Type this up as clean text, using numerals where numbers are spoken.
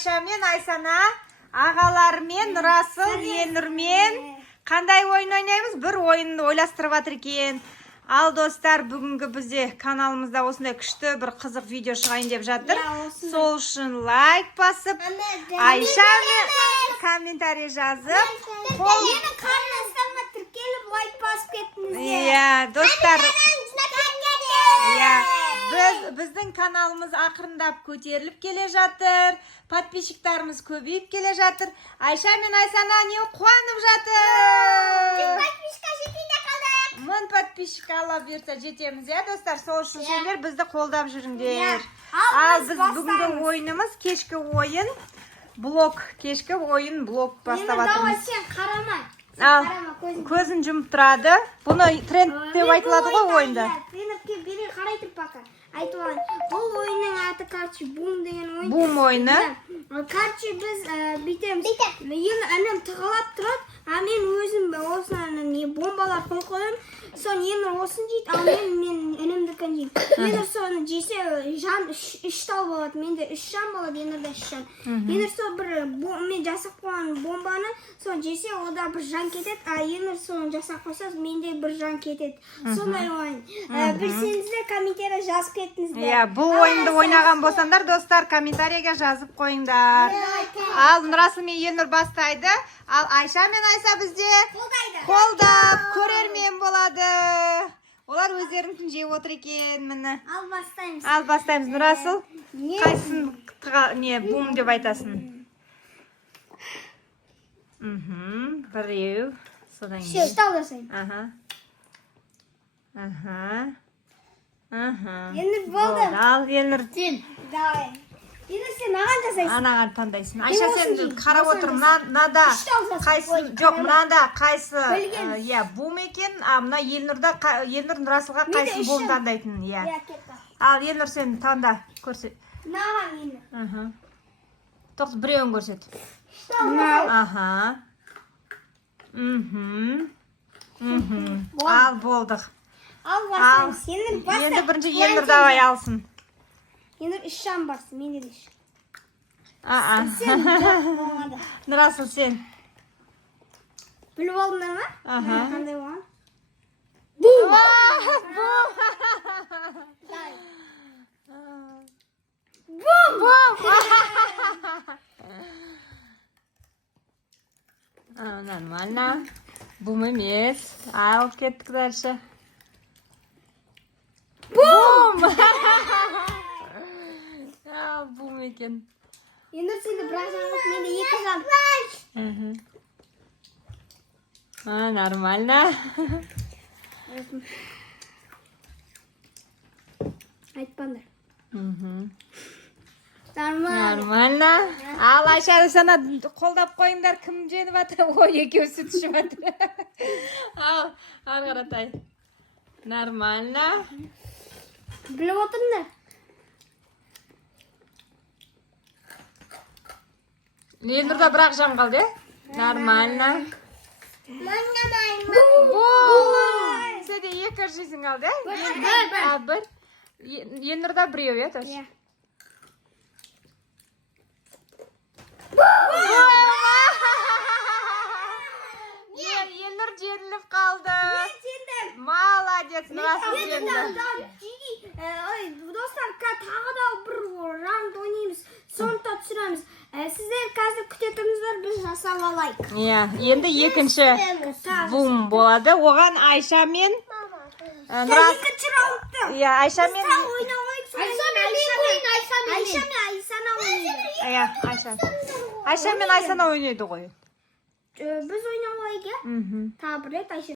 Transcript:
Айша мен Айсана, ағалармен Нұрасыл, Енұрмен қандай ойын ойнаймыз? Бір ойынды ойластырып жатыр екен. Ал достар, бүгінгі бізде каналымызда осындай күшті бір қызық видео шығайын деп жатыр. Сол үшін лайк басып, Айша мен комментарий жазып, Менің қарындастарыма тіркеліп лайк басып кеттіңіздер. Иә, достар. Біздің каналымыз ақырындап көтеріліп келе жатыр. Подписчиктарымыз көбейіп келе жатыр. Айша мен Айсана не қуанып жатыр. Подписчикқа жетейін қалдық. 1000 подписчик алла берсе жетеміз, иә достар. Сол үшін сендер бізді қолдап жүріңдер. Ал біз бүгінгі ойынымыз кешкі ойын блог. Кешкі ойын блог бастап жатырмыз. Сен қарама. Көзін жұмып тұрады. Бұны тренд деп айтылады ғой ойында. Трендке бері қарайтып бақа. Айтуған, бұл ойынның аты короче бум деген ойын. Бум ойыны. Короче біз бүйтеміз. Енді анам тығылап тұрады. А мен өзім осынан не бомбалар қойып. Сон енді осын жейді, ал мен інімдікін жейді. Енді соны жесе жан 3 тал болады. Менде 3 жан болады, енді 3 жан. Енді сол бір мен жасап қойған бомбаны сон жесе ода бір жан кетеді. А енді соны жасап қойса менде бір жан кетеді. Сондай ойын. Білсеңіздер комментария жазып кеттіңіздер. Иә, бұл ойынды ойнаған болсаңдар, достар, комментарийге жазып қойыңдар. Ал Нұрасыл мен Енұр бастайды. Ал Айша мен Айса бізде қолдап көрермен болады. Олар өздерін жеп отыр екен, міне. Ал бастаймыз. Ал бастаймыз. Нұрасыл, қайсын бум деп айтасың? Біреу. Содан кейін. Штал жасаймын. Енұр болды. Ал Енұр. Давай. Енұр сен маған жасайсың. Анаған таңдайсың. Айша сен қарап отыр, мынада қайсы, жоқ, мынада қайсы бум екен, а мына Енұр Нұрасылға қайсы бум таңдайтын. Ал Енұр сен таңда, көрсет. Маған Енұр. Тоқсы біреуін көрсет. Ал болдық. Ал бастаймыз. Енді бірінші Енұр давай алсын. Енұр 3 жан барсың, менде де 3. Нұрасыл сен. Біліп алдыңдар ма? Қандай болған? Бум! Нормально. Бум емес. Ал кеттік дальше. Бум! Бум екен. Енұр сенде бір жан жоқ, менде 2 жан. Нормально. Айтпаңдар. Нормально. Нормально. Ал Айша сана қолдап қойыңдар, кім жеңіп жатыр? Ой, екеуі сүт ішіп жатыр. Ал қаратай. Нормально. Біліп отырыңдар. Енұрда бірақ жан қалды, нормально. Бум! Сәде 2 жейсің қалды, бір. Енұрда біреу, е, тош? Енұр жеңіліп қалды. Молодец, Нұрасыл жеңді. Достар, тағы да бір раунд ойнаймыз. Соңында түсіреміз. Сіздер қазір күтетіңіздер, біз жасап алайық. Енді екінші бум болады. Оған Айша мен Нұрасыл. Екінші раундты. Айша мен Айса мен Айсана ойнайды ғой. Біз ойнап алайық, е? Тағы бір рет Айша.